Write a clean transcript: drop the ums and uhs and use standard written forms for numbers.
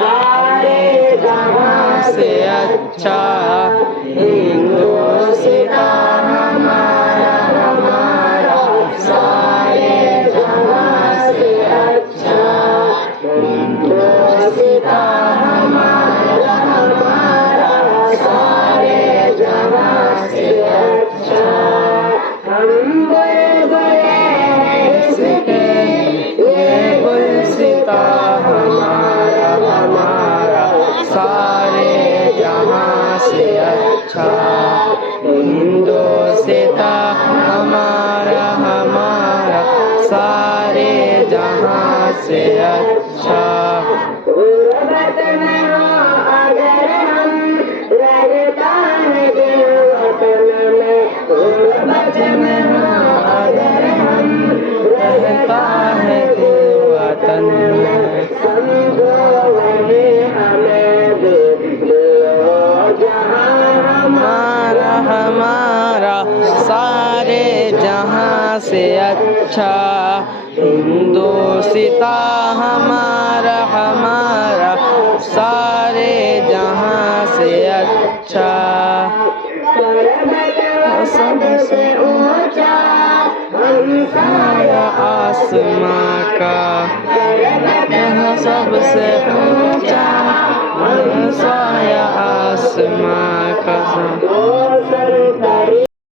सारे जहां से अच्छा हिंदुस्तां हमारा हमारा सारे जहां से अच्छा हिंदुस्तां हमारा हमारा सारे जहां से अच्छा हम बुलबुले इसके ये गुलसितां हमारा हमारा सारे जहां से अच्छा हिंदुस्तां हमारा हमारा सारे जहां से अच्छा गुर्बत में हो अगर हम रहता है दिल वतन में गुर्बत में हो अगर हम रहता है दिल वतन में समझो वही हमें जहां हमारा हमारा सारे जहां से अच्छा हिंदुस्तां हमारा हमारा सारे जहां से अच्छा सबसे ऊंचा हमसाया आसमां का सबसे ऊंचा हमसाया आसमां का